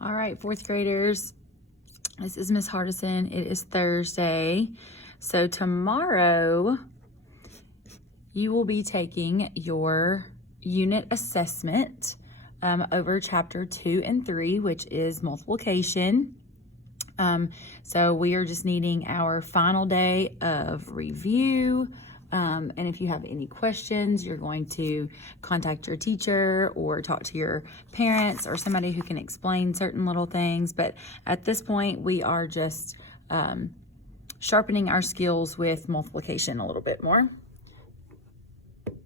All right, fourth graders, this is Miss Hardison. It is Thursday. So tomorrow you will be taking your unit assessment over chapter 2 and 3, which is multiplication. So we are just needing our final day of review. And if you have any questions, you're going to contact your teacher or talk to your parents or somebody who can explain certain little things. But at this point, we are just sharpening our skills with multiplication a little bit more.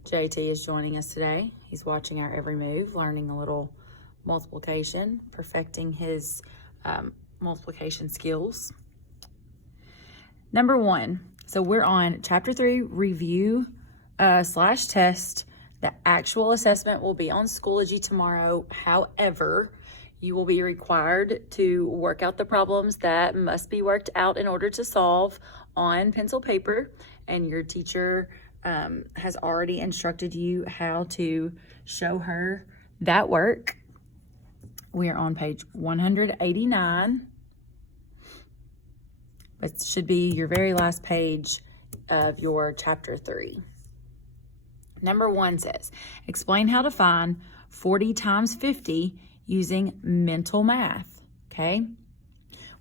JT is joining us today. He's watching our every move, learning a little multiplication, perfecting his multiplication skills. Number 1. So we're on chapter 3 review / test. The actual assessment will be on Schoology tomorrow. However, you will be required to work out the problems that must be worked out in order to solve on pencil paper. And your teacher has already instructed you how to show her that work. We are on page 189. It should be your very last page of your chapter 3. Number 1 says, explain how to find 40 times 50 using mental math, okay?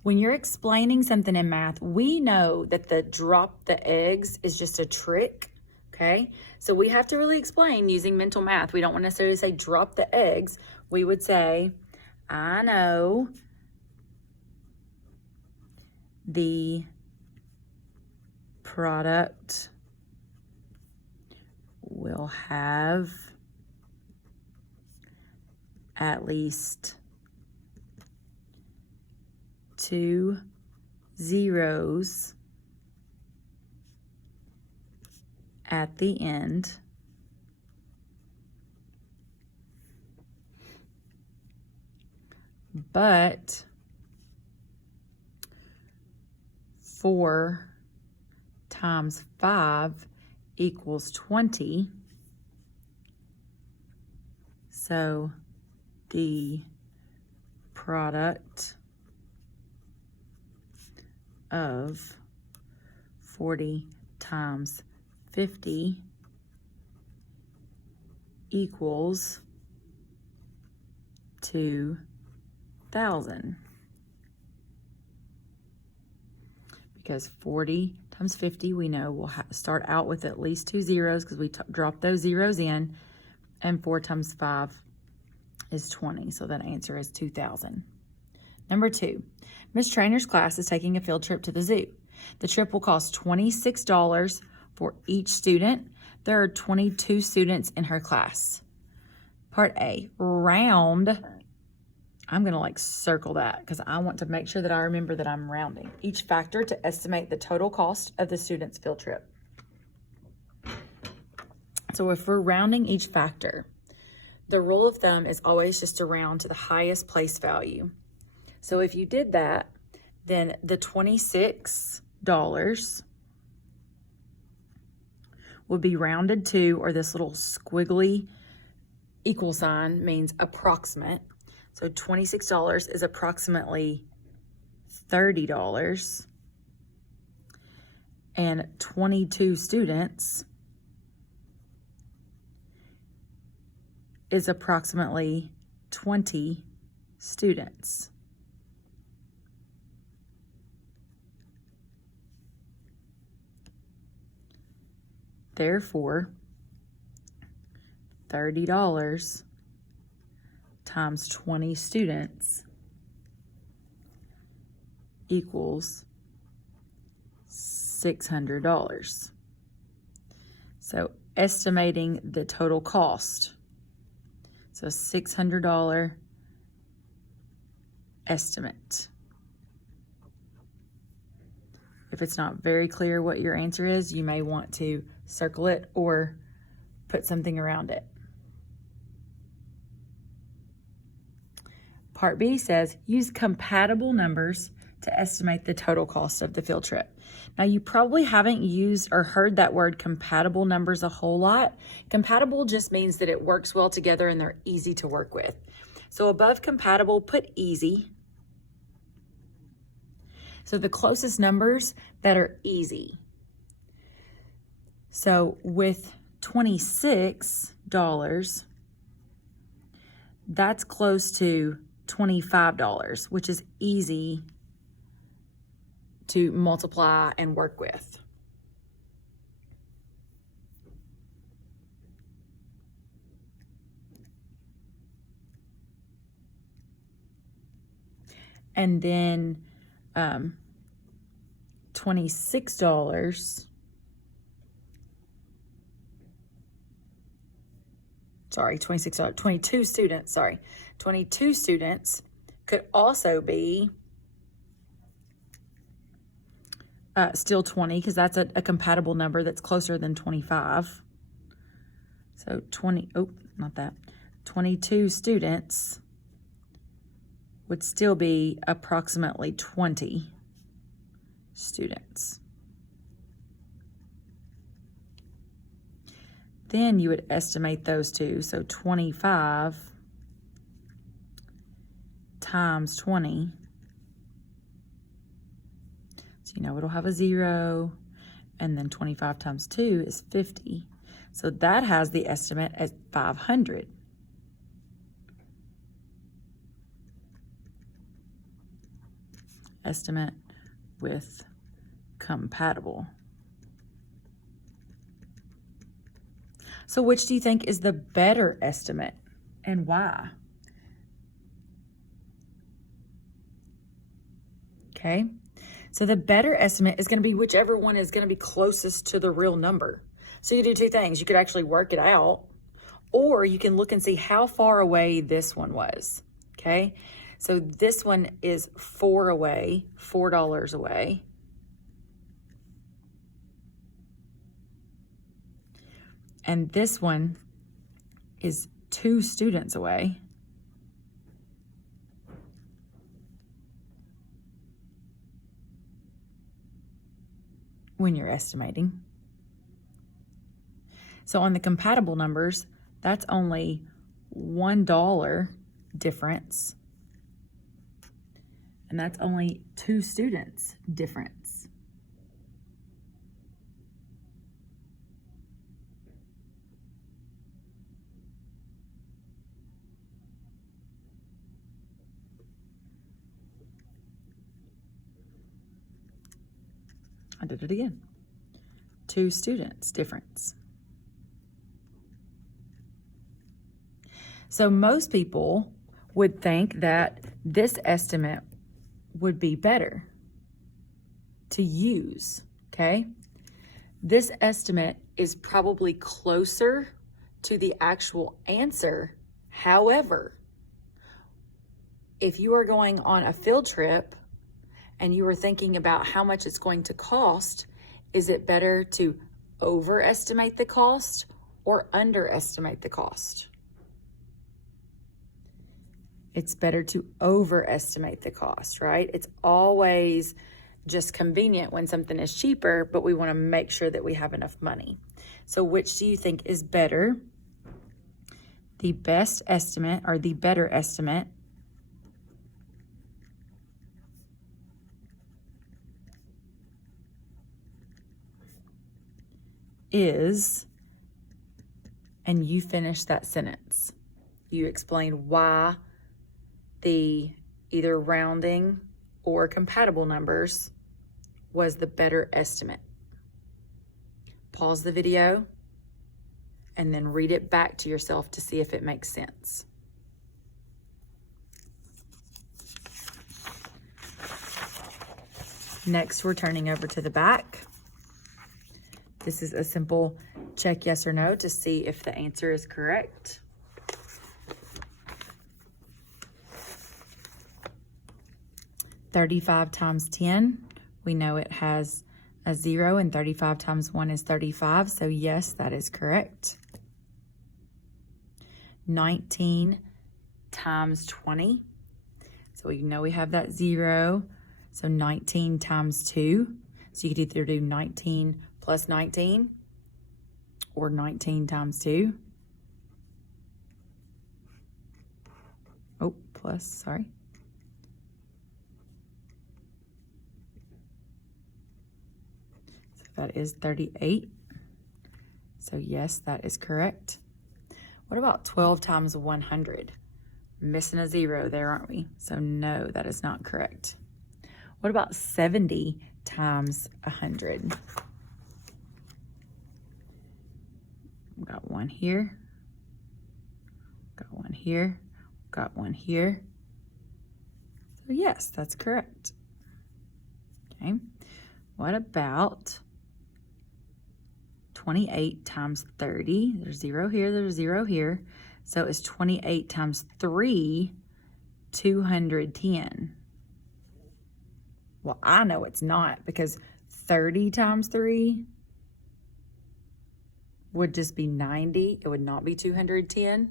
When you're explaining something in math, we know that the drop the eggs is just a trick, okay? So we have to really explain using mental math. We don't want to necessarily say drop the eggs. We would say, I know the product will have at least 2 zeros at the end. But 4 times 5 equals 20. So the product of 40 times 50 equals 2,000. Because 40 times 50, we know we'll start out with at least 2 zeros because we drop those zeros in, and 4 times 5 is 20, so that answer is 2,000. Number 2, Miss Trainer's class is taking a field trip to the zoo. The trip will cost $26 for each student. There are 22 students in her class. Part A, round. I'm going to circle that because I want to make sure that I remember that I'm rounding each factor to estimate the total cost of the student's field trip. So if we're rounding each factor, the rule of thumb is always just to round to the highest place value. So if you did that, then the $26 would be rounded to, or this little squiggly equal sign means approximate. So $26 is approximately $30, and 22 students is approximately 20 students. Therefore, $30 times 20 students equals $600. So estimating the total cost. So $600 estimate. If it's not very clear what your answer is, you may want to circle it or put something around it. Part B says, use compatible numbers to estimate the total cost of the field trip. Now, you probably haven't used or heard that word compatible numbers a whole lot. Compatible just means that it works well together and they're easy to work with. So above compatible, put easy. So the closest numbers that are easy. So with $26, that's close to $25, which is easy to multiply and work with. And then $26, sorry, $26, 22 students, sorry. 22 students could also be still 20, because that's a compatible number that's closer than 25. So 22 students would still be approximately 20 students. Then you would estimate those two. So 25 times 20. So you know it'll have a 0, and then 25 times 2 is 50. So that has the estimate at 500. Estimate with compatible. So which do you think is the better estimate, and why? Okay, so the better estimate is going to be whichever one is going to be closest to the real number. So you do two things. You could actually work it out, or you can look and see how far away this one was. Okay, so this one is $4 away. And this one is 2 students away. When you're estimating. So on the compatible numbers, that's only $1 difference. And that's only 2 students difference. I did it again. 2 students difference. So most people would think that this estimate would be better to use, okay? This estimate is probably closer to the actual answer. However, if you are going on a field trip and you are thinking about how much it's going to cost, is it better to overestimate the cost or underestimate the cost? It's better to overestimate the cost, right? It's always just convenient when something is cheaper, but we want to make sure that we have enough money. So which do you think is better? The best estimate, or the better estimate, is, and you finish that sentence. You explain why the either rounding or compatible numbers was the better estimate. Pause the video and then read it back to yourself to see if it makes sense. Next, we're turning over to the back. This is a simple check yes or no to see if the answer is correct. $35 times 10, we know it has a 0, and 35 times 1 is 35, so yes, that is correct. 19 times 20, so we know we have that 0, so 19 times 2, so you could either do 19 plus 19 or 19 times 2. Oh, plus, sorry. So that is 38. So yes, that is correct. What about 12 times 100? Missing a zero there, aren't we? So no, that is not correct. What about 70 times 100? We got one here. Got one here. Got one here. So yes, that's correct. Okay. What about 28 times 30? There's zero here, there's zero here. So it's 28 times 3, 210. Well, I know it's not, because 30 times 3 would just be 90. It would not be 210.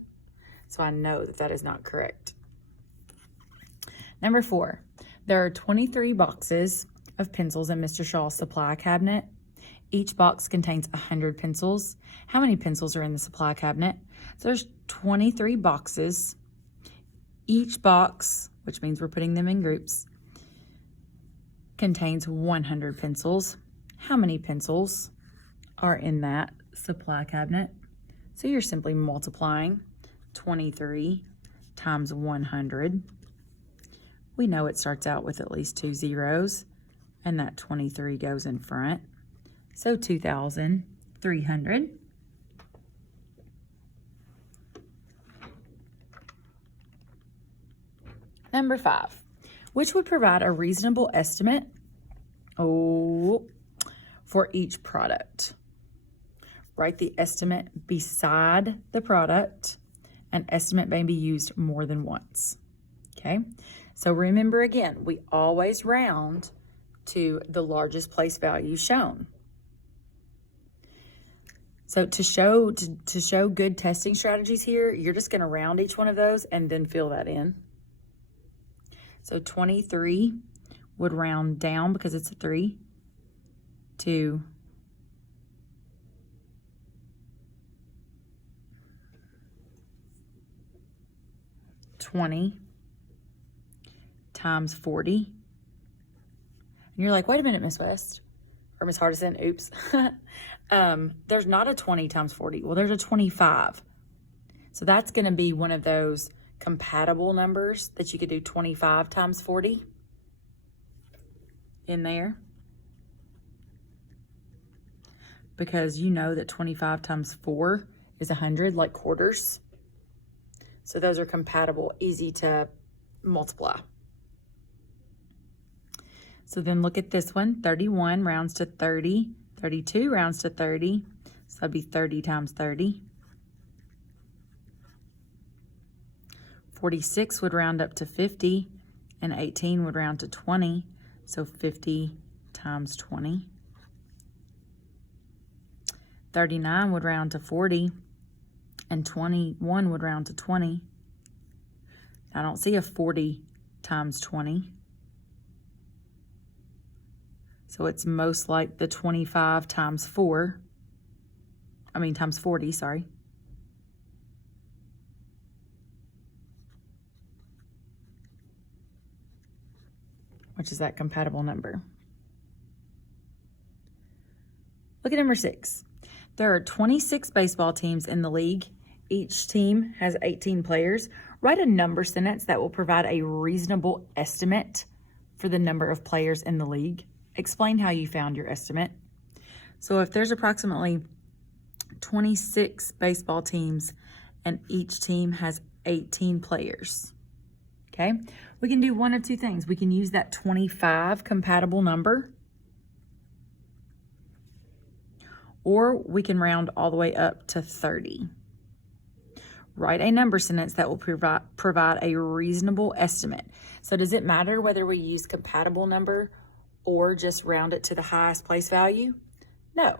So I know that that is not correct. Number 4, there are 23 boxes of pencils in Mr. Shaw's supply cabinet. Each box contains 100 pencils. How many pencils are in the supply cabinet? So there's 23 boxes. Each box, which means we're putting them in groups, contains 100 pencils. How many pencils are in that supply cabinet? So you're simply multiplying 23 times 100. We know it starts out with at least 2 zeros, and that 23 goes in front. So 2,300. Number 5, which would provide a reasonable estimate for each product? Write the estimate beside the product. An estimate may be used more than once. Okay, so remember again, we always round to the largest place value shown. So to show good testing strategies here, you're just going to round each one of those and then fill that in. So 23 would round down because it's a 3 to 20 times 40. And you're like, wait a minute, Miss West, or Miss Hardison, oops. There's not a 20 times 40. Well, there's a 25. So that's going to be one of those compatible numbers that you could do 25 times 40 in there. Because you know that 25 times 4 is 100, like quarters. So those are compatible, easy to multiply. So then look at this one. 31 rounds to 30. 32 rounds to 30. So that'd be 30 times 30. 46 would round up to 50, and 18 would round to 20. So 50 times 20. 39 would round to 40, and 21 would round to 20. I don't see a 40 times 20. So it's most like the 25 times 40, sorry. Which is that compatible number. Look at number 6. There are 26 baseball teams in the league. Each team has 18 players. Write a number sentence that will provide a reasonable estimate for the number of players in the league. Explain how you found your estimate. So if there's approximately 26 baseball teams and each team has 18 players, okay, we can do one of two things. We can use that 25 compatible number, or we can round all the way up to 30. Write a number sentence that will provide a reasonable estimate. So does it matter whether we use compatible number or just round it to the highest place value? No,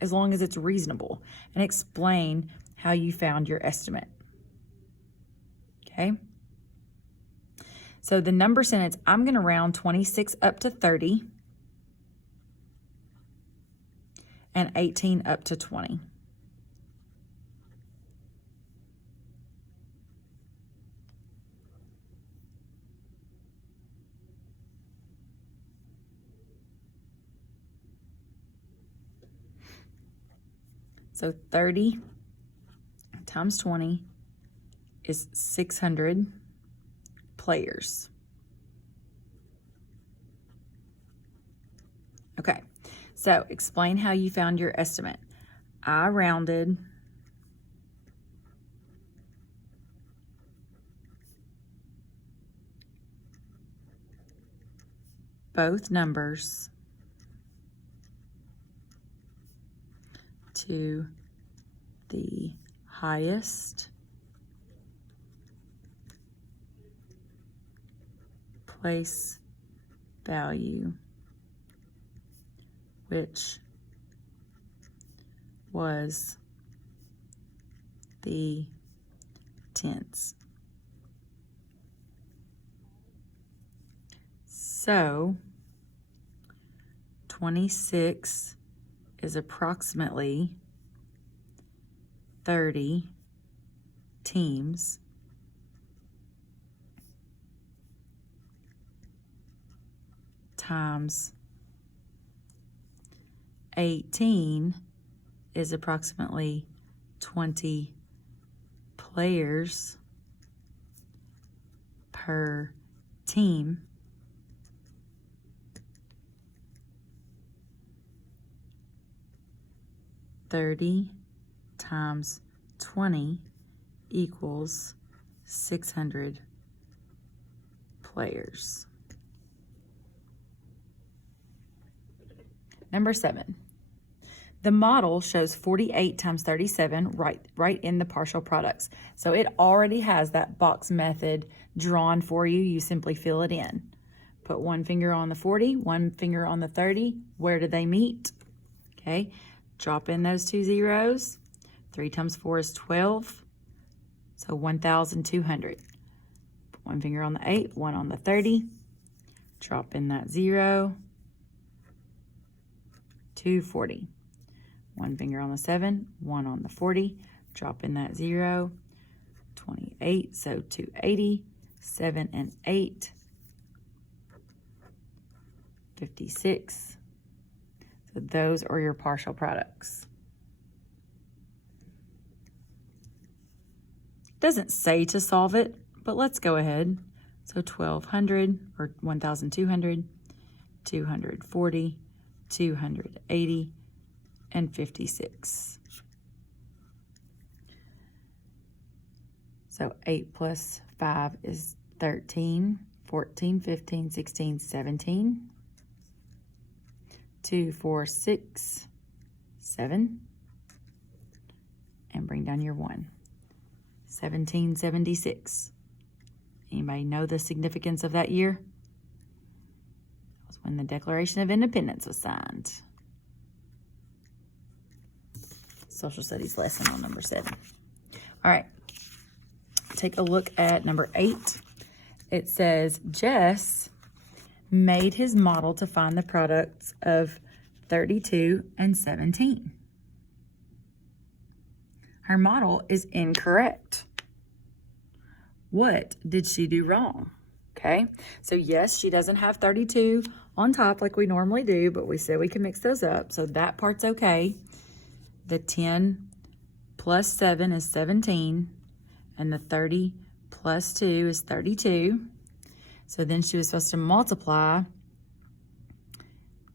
as long as it's reasonable. And explain how you found your estimate. Okay. So the number sentence, I'm going to round 26 up to 30 and 18 up to 20. So 30 times 20 is 600 players. Okay, so explain how you found your estimate. I rounded both numbers to the highest place value, which was the tens. So 26 is approximately 30 teams times 18 is approximately 20 players per team. $30 times 20 equals 600 players. Number 7. The model shows 48 times 37 right in the partial products. So it already has that box method drawn for you. You simply fill it in. Put one finger on the 40, one finger on the 30. Where do they meet? Okay, drop in those two zeros. 3 times 4 is 12, so 1,200. Put one finger on the 8, one on the 30. Drop in that 0, 240. One finger on the 7, one on the 40. Drop in that 0, 28, so 280. 7 and 8, 56. So those are your partial products. Doesn't say to solve it, but let's go ahead. So 1,200 or 1,200, 240, 280, and 56. So 8 plus 5 is 13, 14, 15, 16, 17. 2, 4, 6, 7. And bring down your 1. 1776. Anybody know the significance of that year? It was when the Declaration of Independence was signed. Social studies lesson on number 7. All right. Take a look at number 8. It says Jess made his model to find the products of 32 and 17. Her model is incorrect. What did she do wrong? Okay, so yes, she doesn't have 32 on top like we normally do, but we said we can mix those up, so that part's okay. The 10 plus 7 is 17, and the 30 plus 2 is 32. So then she was supposed to multiply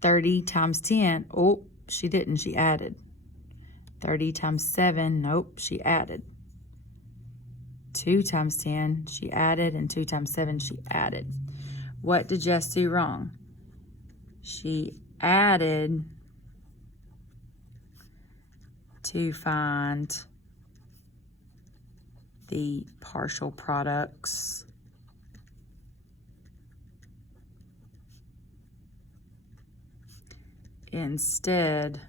30 times 10. Oh, she didn't, she added. 30 times 7, nope, she added. 2 times 10, she added, and 2 times 7, she added. What did Jess do wrong? She added to find the partial products instead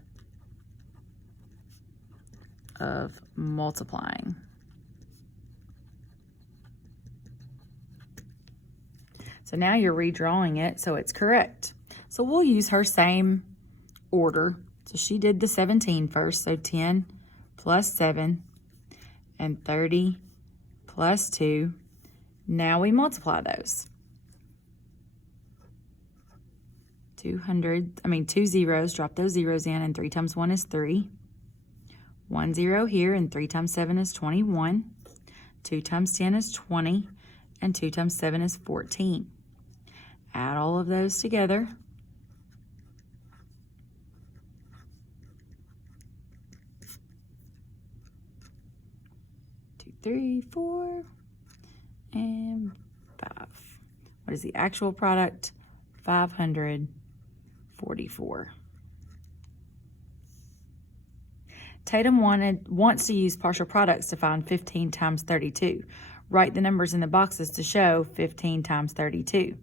of multiplying. So now you're redrawing it so it's correct. So we'll use her same order. So she did the 17 first, so 10 plus 7 and 30 plus 2. Now we multiply those. 2 zeros, drop those zeros in, and 3 times 1 is 3. 1 0 here, and 3 times 7 is 21. 2 times 10 is 20, and 2 times 7 is 14. Add all of those together. 2, 3, 4, and 5. What is the actual product? 544. Tatum wants to use partial products to find 15 times 32. Write the numbers in the boxes to show 15 times 32.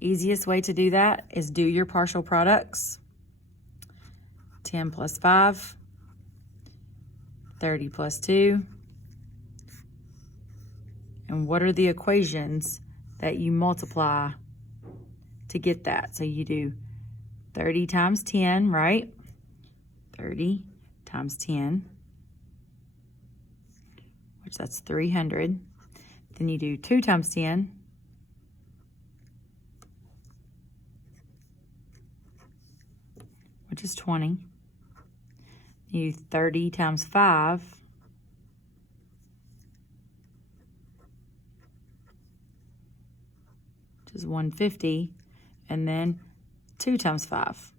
Easiest way to do that is do your partial products. 10 plus 5, 30 plus 2. And what are the equations that you multiply to get that? So you do 30 times 10, right? 30 times 10, which that's 300. Then you do 2 times 10, which is 20. You do 30 times 5, which is 150, and then 2 times 5,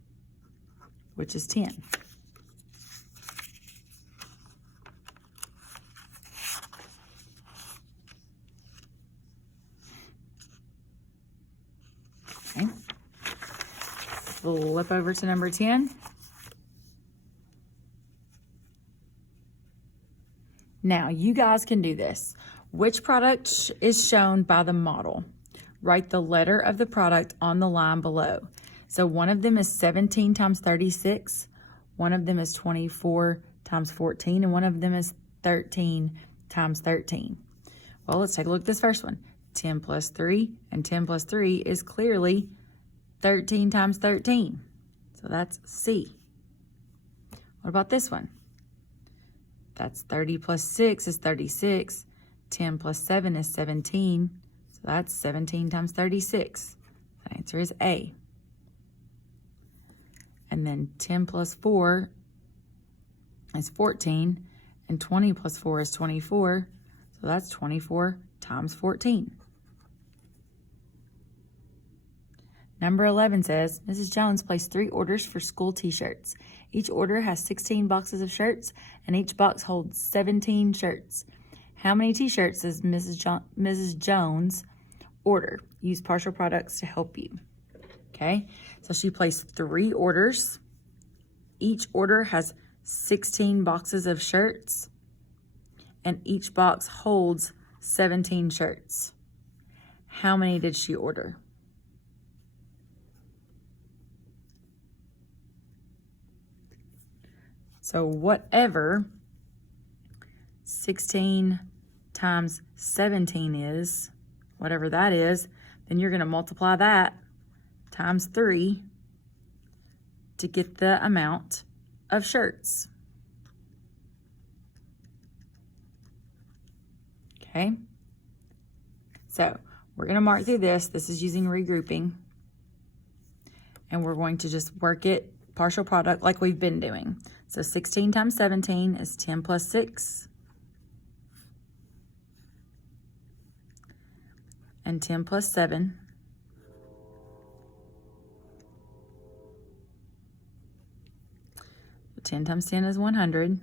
which is 10. Okay. Flip over to number 10. Now, you guys can do this. Which product is shown by the model? Write the letter of the product on the line below. So one of them is 17 times 36, one of them is 24 times 14, and one of them is 13 times 13. Well, let's take a look at this first one. 10 plus 3, and 10 plus 3 is clearly 13 times 13. So that's C. What about this one? That's 30 plus 6 is 36. 10 plus 7 is 17. So that's 17 times 36. The answer is A. And then 10 plus 4 is 14. And 20 plus 4 is 24. So that's 24 times 14. Number 11 says, Mrs. Jones placed 3 orders for school t-shirts. Each order has 16 boxes of shirts, and each box holds 17 shirts. How many t-shirts does Mrs. Jones order? Use partial products to help you. Okay, so she placed 3 orders. Each order has 16 boxes of shirts, and each box holds 17 shirts. How many did she order? So whatever 16 times 17 is, whatever that is, then you're going to multiply that times 3 to get the amount of shirts. Okay? So we're going to mark through this. This is using regrouping. And we're going to just work it partial product like we've been doing. So 16 times 17 is 10 plus 6. And 10 plus 7. So 10 times 10 is 100.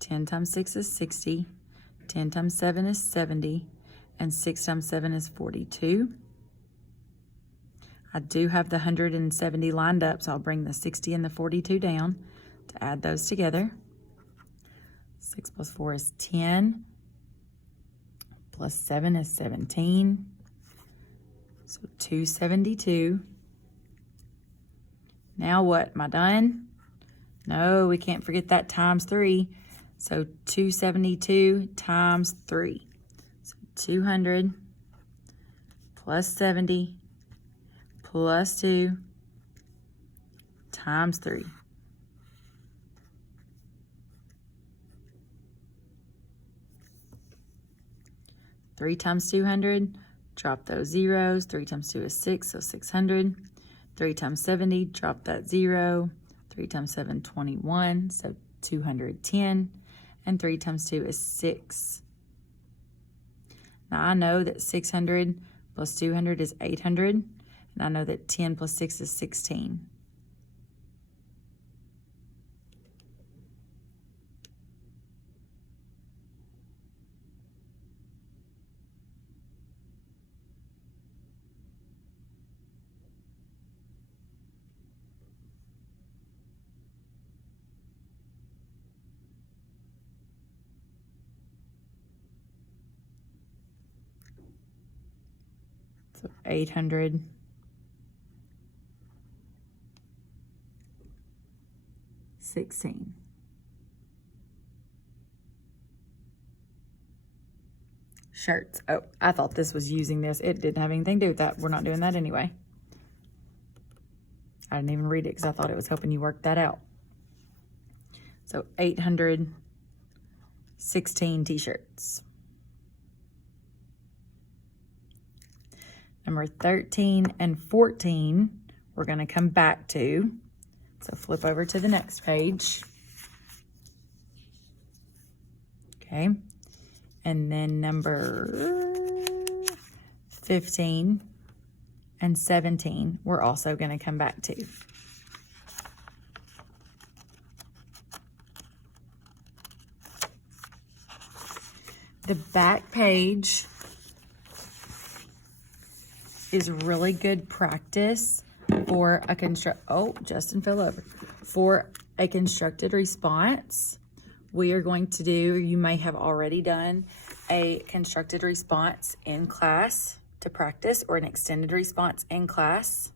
10 times 6 is 60. 10 times 7 is 70. And 6 times 7 is 42. I do have the 170 lined up, so I'll bring the 60 and the 42 down to add those together. 6 plus 4 is 10. Plus 7 is 17. So 272. Now what? Am I done? No, we can't forget that times 3. So 272 times 3. So 200 plus 70 plus 2 times 3. Three times 200, drop those zeros. 3 times 2 is 6, so 600. 3 times 70, drop that 0. 3 times 7, 21, so 200, 10, and 3 times 2 is 6. Now I know that 600 plus 200 is 800, and I know that 10 plus 6 is 16. So 800. Shirts. Oh, I thought this was using this. It didn't have anything to do with that. We're not doing that anyway. I didn't even read it because I thought it was helping you work that out. So 816 t-shirts. Number 13 and 14, we're going to come back to. So flip over to the next page. Okay. And then number 15 and 17, we're also going to come back to. The back page is really good practice for a Justin fell over. For a constructed response, we are going to do, you may have already done a constructed response in class to practice, or an extended response in class.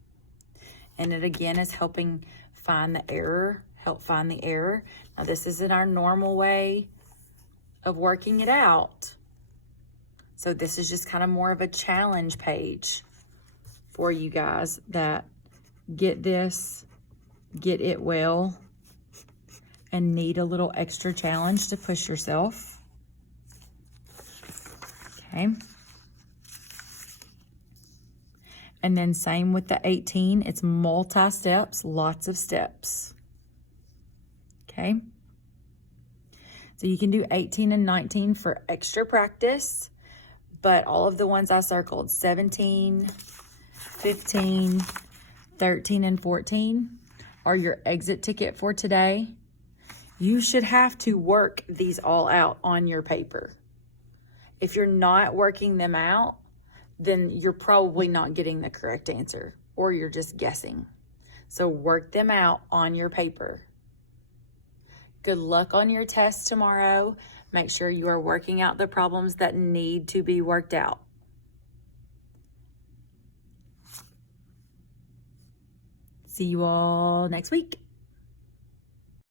And it again is helping find the error, help find the error. Now this isn't our normal way of working it out. So this is just kind of more of a challenge page for you guys that get this, get it well, and need a little extra challenge to push yourself. Okay. And then same with the 18, it's multi-steps, lots of steps. Okay. So you can do 18 and 19 for extra practice, but all of the ones I circled, 17, 15, 13, and 14 are your exit ticket for today. You should have to work these all out on your paper. If you're not working them out, then you're probably not getting the correct answer, or you're just guessing. So work them out on your paper. Good luck on your test tomorrow. Make sure you are working out the problems that need to be worked out. See you all next week.